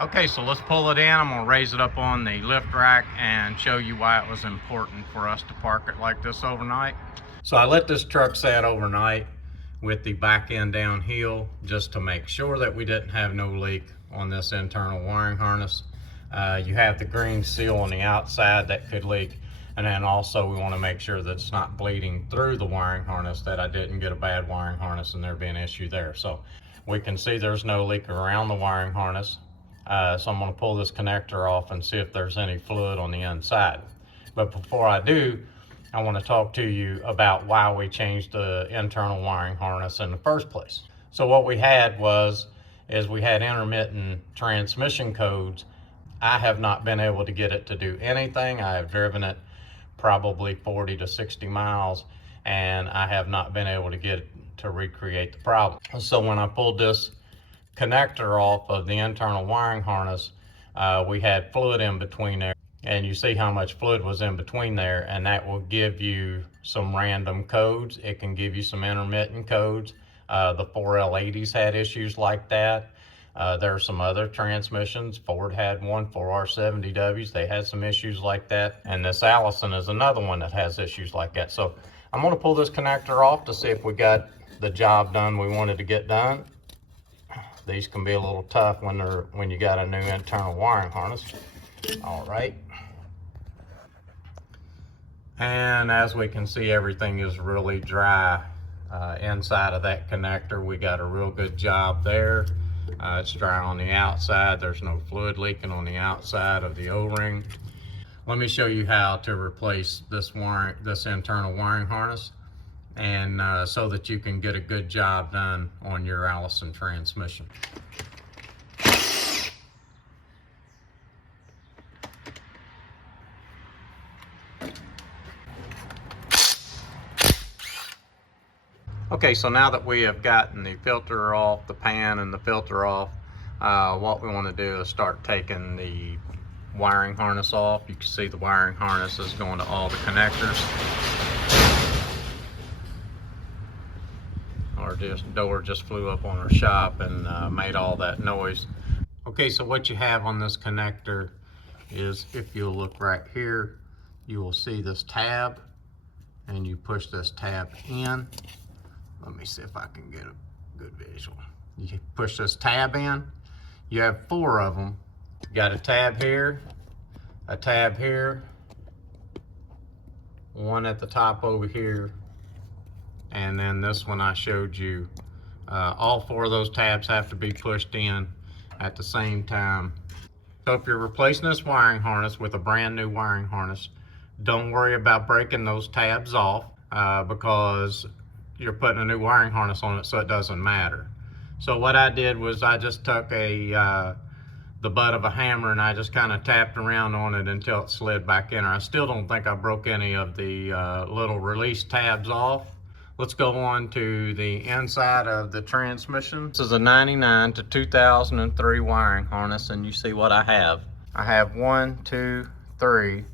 Okay, so let's pull it in. I'm gonna raise it up on the lift rack and show you why it was important for us to park it like this overnight. So I let this truck set overnight with the back end downhill just to make sure that we didn't have no leak on this internal wiring harness. You have the green seal on the outside that could leak, and then also we want to make sure that it's not bleeding through the wiring harness, that I didn't get a bad wiring harness and there be an issue there. So we can see there's no leak around the wiring harness. So I'm going to pull this connector off and see if there's any fluid on the inside. But before I do, I want to talk to you about why we changed the internal wiring harness in the first place. So what we had is we had intermittent transmission codes. I have not been able to get it to do anything. I have driven it probably 40 to 60 miles, and I have not been able to get it to recreate the problem. So when I pulled this connector off of the internal wiring harness, we had fluid in between there, and you see how much fluid was in between there, and that will give you some random codes. It can give you some intermittent codes. The 4L80s had issues like that. There are some other transmissions. Ford had one, 4R70Ws. They had some issues like that, and this Allison is another one that has issues like that. So I'm going to pull this connector off to see if we got the job done we wanted to get done. These can be a little tough when you got a new internal wiring harness. All right. And as we can see, everything is really dry inside of that connector. We got a real good job there. It's dry on the outside. There's no fluid leaking on the outside of the O-ring. Let me show you how to replace this internal wiring harness, and so that you can get a good job done on your Allison transmission. Okay, so now that we have gotten the filter off, the pan and the filter off, what we want to do is start taking the wiring harness off. You can see the wiring harness is going to all the connectors. Our door just flew up on our shop and made all that noise. Okay, so what you have on this connector is, if you'll look right here, you will see this tab, and you push this tab in. Let me see if I can get a good visual. You push this tab in. You have 4 of them. You got a tab here, one at the top over here, and then this one I showed you. All 4 of those tabs have to be pushed in at the same time. So if you're replacing this wiring harness with a brand new wiring harness, don't worry about breaking those tabs off because you're putting a new wiring harness on it, so it doesn't matter. So what I did was I just took the butt of a hammer and I just kind of tapped around on it until it slid back in. I still don't think I broke any of the little release tabs off. Let's go on to the inside of the transmission. This is a 99 to 2003 wiring harness, and you see what I have. I have 1, 2, 3,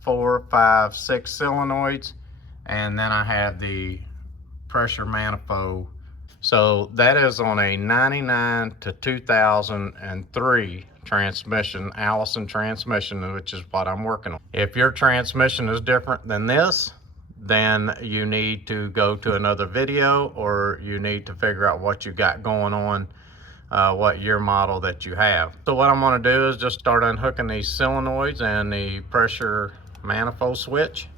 4, 5, 6 solenoids, and then I have the pressure manifold. So that is on a 99 to 2003 transmission, Allison transmission, which is what I'm working on. If your transmission is different than this, then you need to go to another video, or you need to figure out what you got going on, what year model that you have. So what I'm going to do is just start unhooking these solenoids and the pressure manifold switch.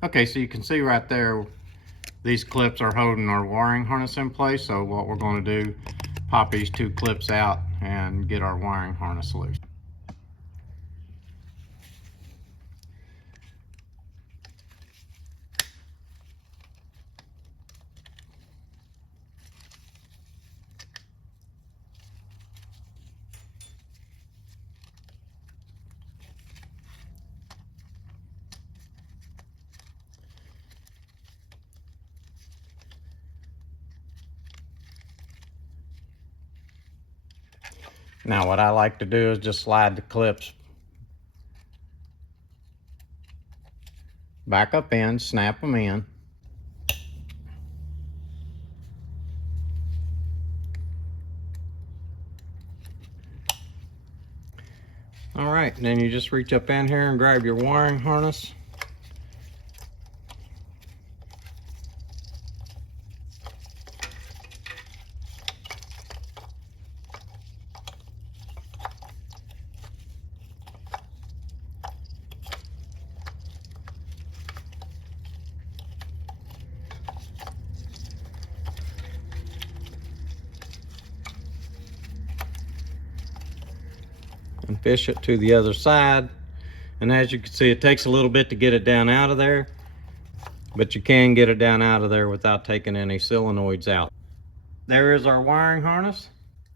Okay, so you can see right there, these clips are holding our wiring harness in place. So what we're going to do, pop these 2 clips out and get our wiring harness loose. Now what I like to do is just slide the clips back up in, snap them in. All right, and then you just reach up in here and grab your wiring harness. And fish it to the other side. And as you can see, it takes a little bit to get it down out of there, but you can get it down out of there without taking any solenoids out. There is our wiring harness.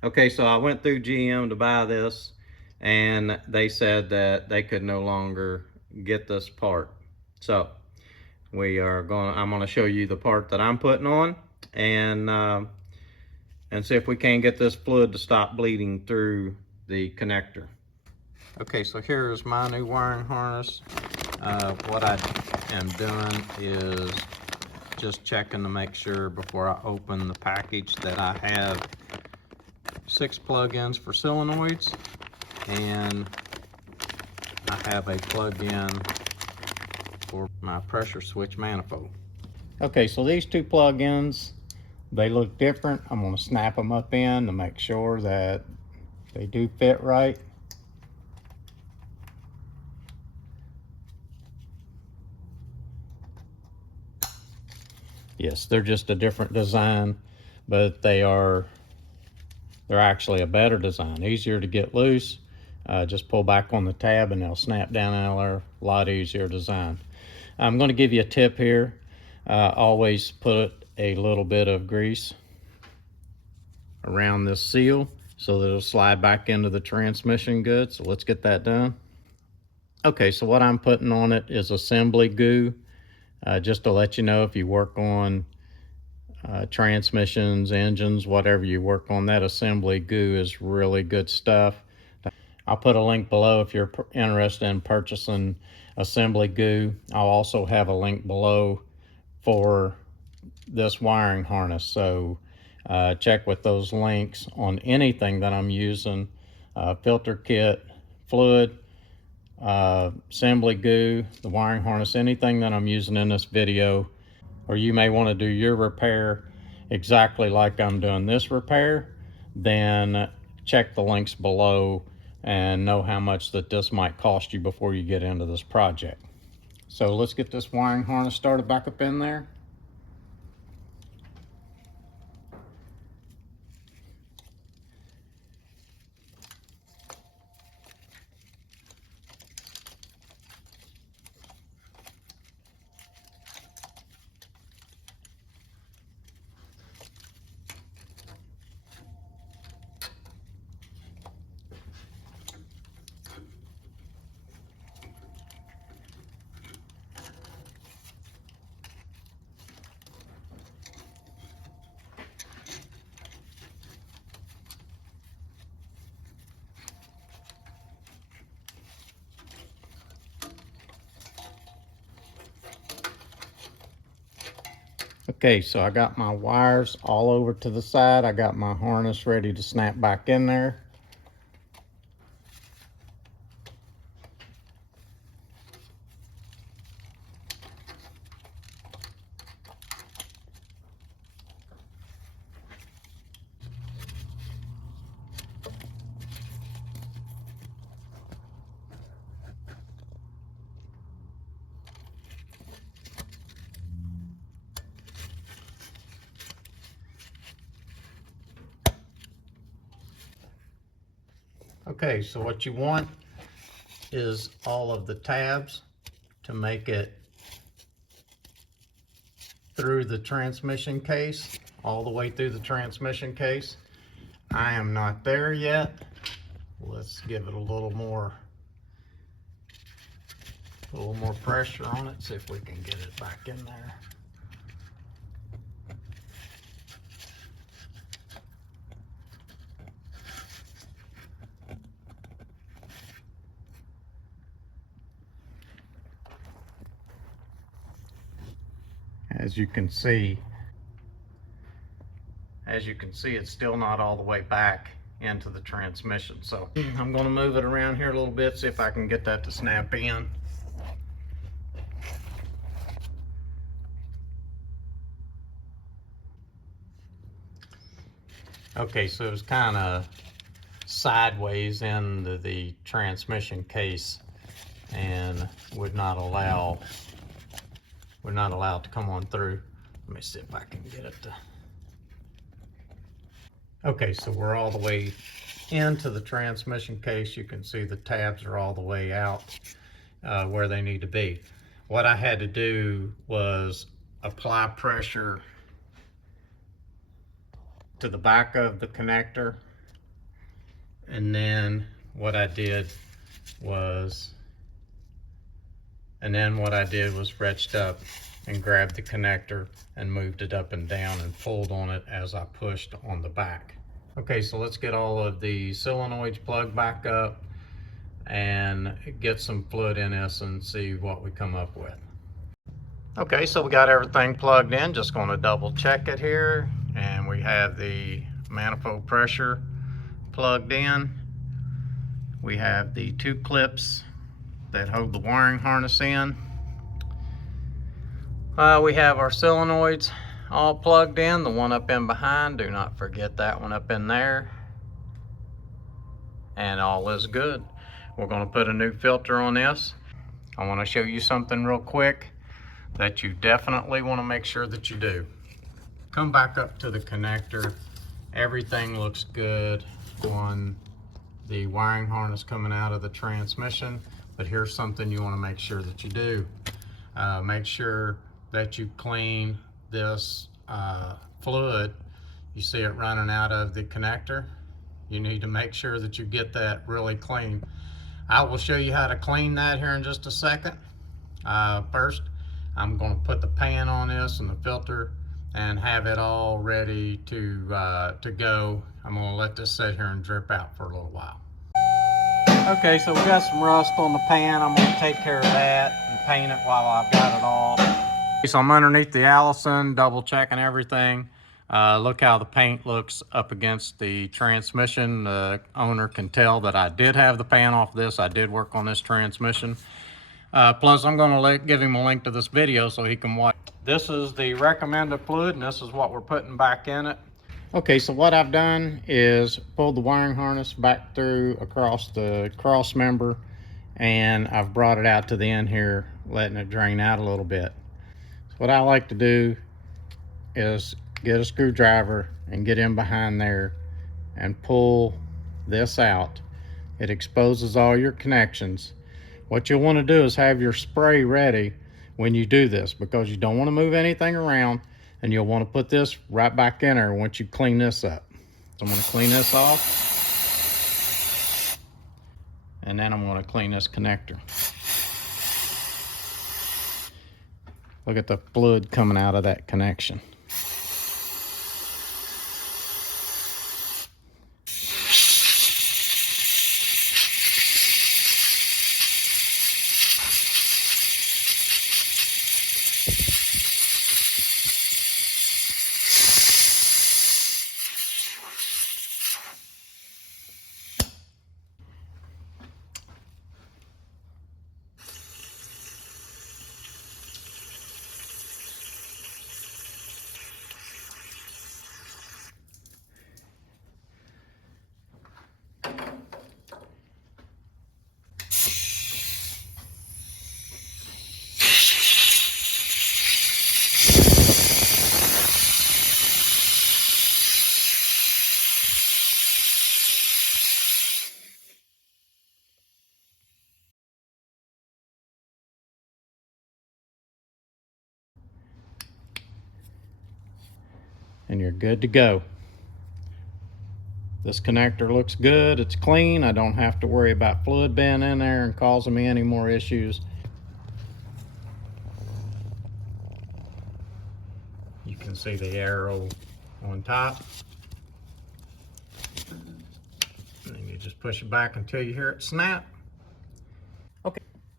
Okay, so I went through GM to buy this, and they said that they could no longer get this part. So I'm gonna show you the part that I'm putting on, and see if we can get this fluid to stop bleeding through the connector. Okay, so here's my new wiring harness. What I am doing is just checking to make sure before I open the package that I have 6 plug-ins for solenoids, and I have a plug-in for my pressure switch manifold. Okay, so these 2 plug-ins, they look different. I'm going to snap them up in to make sure that they do fit right. Yes, they're just a different design, but they're actually a better design, easier to get loose. Just pull back on the tab and they'll snap down out of there. A lot easier design. I'm going to give you a tip here. Always put a little bit of grease around this seal so that it'll slide back into the transmission good. So let's get that done. Okay, so what I'm putting on it is assembly goo. Just to let you know, if you work on transmissions, engines, whatever you work on, that assembly goo is really good stuff. I'll put a link below if you're interested in purchasing assembly goo. I'll also have a link below for this wiring harness, so check with those links on anything that I'm using, filter kit, fluid, assembly goo, the wiring harness, anything that I'm using in this video. Or you may want to do your repair exactly like I'm doing this repair, then check the links below and know how much that this might cost you before you get into this project. So let's get this wiring harness started back up in there. Okay, so I got my wires all over to the side. I got my harness ready to snap back in there. Okay, so what you want is all of the tabs to make it through the transmission case, all the way through the transmission case. I am not there yet. Let's give it a little more pressure on it, see if we can get it back in there. As you can see, it's still not all the way back into the transmission. So I'm going to move it around here a little bit, see if I can get that to snap in. Okay, so it was kind of sideways into the transmission case and would not allow it to come on through. Let me see if I can get it to. Okay, so we're all the way into the transmission case. You can see the tabs are all the way out where they need to be. What I had to do was apply pressure to the back of the connector, and then what I did was reached up and grabbed the connector and moved it up and down and pulled on it as I pushed on the back. Okay, so let's get all of the solenoids plugged back up and get some fluid in this and see what we come up with. Okay, so we got everything plugged in. Just going to double check it here, and we have the manifold pressure plugged in. We have the two clips that hold the wiring harness in. We have our solenoids all plugged in, the one up in behind, do not forget that one up in there, and all is good. We're going to put a new filter on this. I want to show you something real quick that you definitely want to make sure that you do. Come back up to the connector. Everything looks good on the wiring harness coming out of the transmission, but here's something you want to make sure that you do. Make sure that you clean this fluid. You see it running out of the connector. You need to make sure that you get that really clean. I will show you how to clean that here in just a second. First, I'm going to put the pan on this and the filter and have it all ready to go. I'm going to let this sit here and drip out for a little while. Okay, so we got some rust on the pan. I'm going to take care of that and paint it while I've got it all. So I'm underneath the Allison, double checking everything. Look how the paint looks up against the transmission. The owner can tell that I did have the pan off this. I did work on this transmission. Plus, I'm going to give him a link to this video so he can watch. This is the recommended fluid, and this is what we're putting back in it. Okay, so what I've done is pulled the wiring harness back through across the cross member, and I've brought it out to the end here, letting it drain out a little bit. So what I like to do is get a screwdriver and get in behind there and pull this out. It exposes all your connections. What you'll want to do is have your spray ready when you do this, because you don't want to move anything around, and you'll want to put this right back in there once you clean this up. So I'm going to clean this off, and then I'm going to clean this connector. Look at the fluid coming out of that connection. And you're good to go. This connector looks good, it's clean. I don't have to worry about fluid being in there and causing me any more issues. You can see the arrow on top. And then you just push it back until you hear it snap.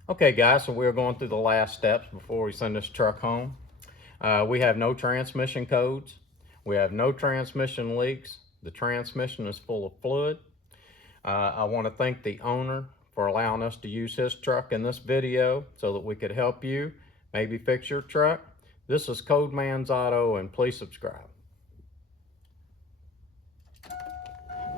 Okay guys, so we're going through the last steps before we send this truck home. We have no transmission codes. We have no transmission leaks. The transmission is full of fluid. I want to thank the owner for allowing us to use his truck in this video so that we could help you maybe fix your truck. This is Codeman's Auto, and please subscribe.